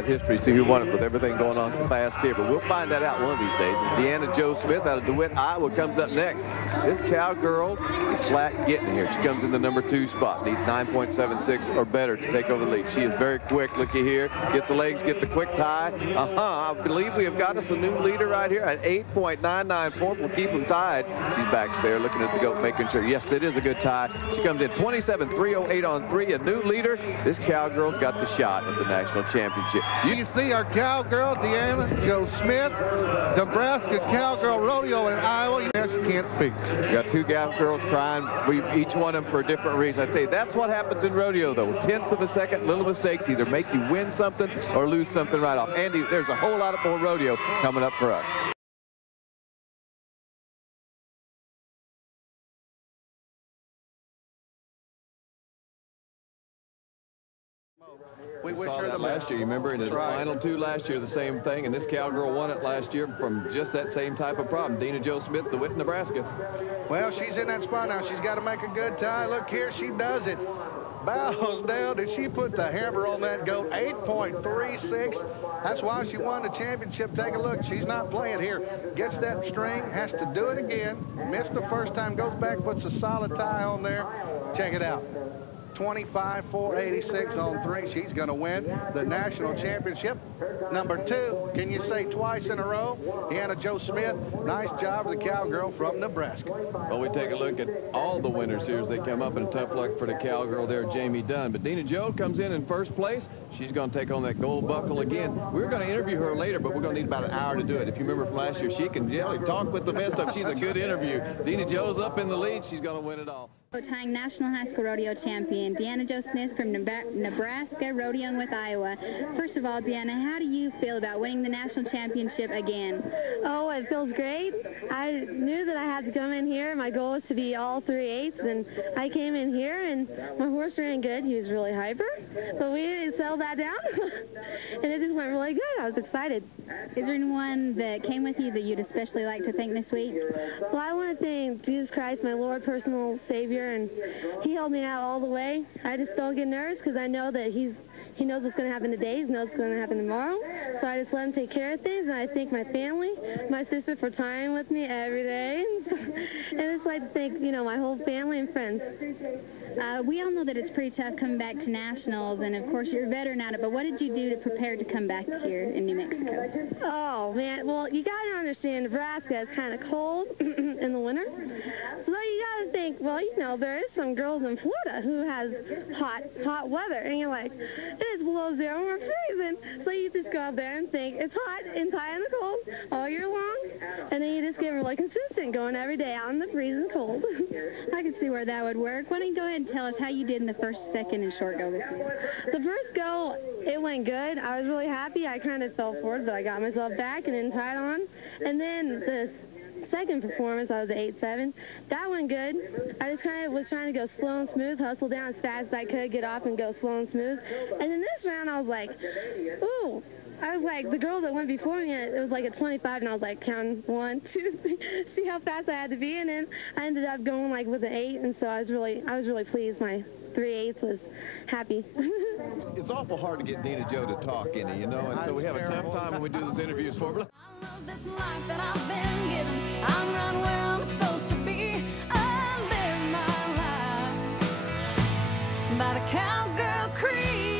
that history, see who won it with everything going on so fast here. But we'll find that out one of these days. Deanna Jo Smith out of DeWitt, Iowa comes up next. This cowgirl is flat getting here. She comes in the number 2 spot. Needs 9.76 or better to take over the lead. She is very quick. Looky here. Gets the legs, get the quick tie. I believe we have got us a new leader right here at 8.994. We'll keep them tied. She's back there looking at the goat, making sure. Yes, it is a good tie. She comes in 27.308 on 3. A new leader. This cowgirl's got the shot at the national championship. You can see our cowgirl, Deanna Jo Smith, Nebraska Cowgirl Rodeo in Iowa. She can't speak. You got 2 cowgirls crying. We each one of them for a different reason. I tell you, that's what happens in rodeo, though. Tenths of a second, little mistakes either make you win something or lose something right off. Andy, there's a whole lot of more rodeo coming up for us. We saw that last year, you remember, in the final 2 last year, the same thing, and this cowgirl won it last year from just that same type of problem. Deanna Jo Smith, DeWitt, Nebraska. Well, she's in that spot now. She's got to make a good tie. Look here, she does it. Bows down. Did she put the hammer on that goat? 8.36. That's why she won the championship. Take a look. She's not playing here. Gets that string, has to do it again. Missed the first time, goes back, puts a solid tie on there. Check it out. 25.486 on 3. She's going to win the national championship. Number 2, can you say twice in a row? Deanna Jo Smith, nice job of the cowgirl from Nebraska. Well, we take a look at all the winners here as they come up, and tough luck for the cowgirl there, Jamie Dunn. But Deanna Jo comes in first place. She's going to take on that gold buckle again. We're going to interview her later, but we're going to need about an hour to do it. If you remember from last year, she can talk with the best of. She's a good interview. Deanna Jo's up in the lead. She's going to win it all. Tying National High School Rodeo Champion, Deanna Jo Smith from Nebraska, rodeoing with Iowa. First of all, Deanna, how do you feel about winning the national championship again? Oh, it feels great. I knew that I had to come in here. My goal was to be all 3/8, and I came in here, and my horse ran good. He was really hyper, but we didn't settle that down, and it just went really good. I was excited. Is there anyone that came with you that you'd especially like to thank this week? Well, I want to thank Jesus Christ, my Lord, personal Savior, and he held me out all the way. I just don't get nervous because I know that he knows what's going to happen today. He knows what's going to happen tomorrow. So I just let him take care of things, and I thank my family, my sister for tying with me every day. And I just like to thank, my whole family and friends. We all know that it's pretty tough coming back to nationals, and of course you're a veteran at it, but what did you do to prepare to come back here in New Mexico? Oh, man. Well, you got to understand Nebraska is kind of cold in the winter. So you got to think, well, there is some girls in Florida who has hot weather, and you're like, it's below 0 and we're freezing. So you just go out there and think it's hot and tie in the cold all year long, and then you just get really consistent going every day out in the freezing cold. I can see where that would work. Why don't you go ahead and tell us how you did in the first, second, and short go this year? The first go, it went good. I was really happy. I kind of fell forward, but I got myself back and then tied on. And then the second performance, I was at 8.7. That went good. I just kind of was trying to go slow and smooth, hustle down as fast as I could, get off and go slow and smooth. And then this round, I was like, ooh. I was like, the girl that went before me, it was like at 25, and I was like counting 1, 2, 3, see how fast I had to be, and then I ended up going like with an 8, and so I was really pleased. My 3/8 was happy. It's awful hard to get Deanna Jo to talk, and so we have a tough time when we do these interviews for her. I love this life that I've been given. I'm right where I'm supposed to be. I live my life by the cowgirl creed.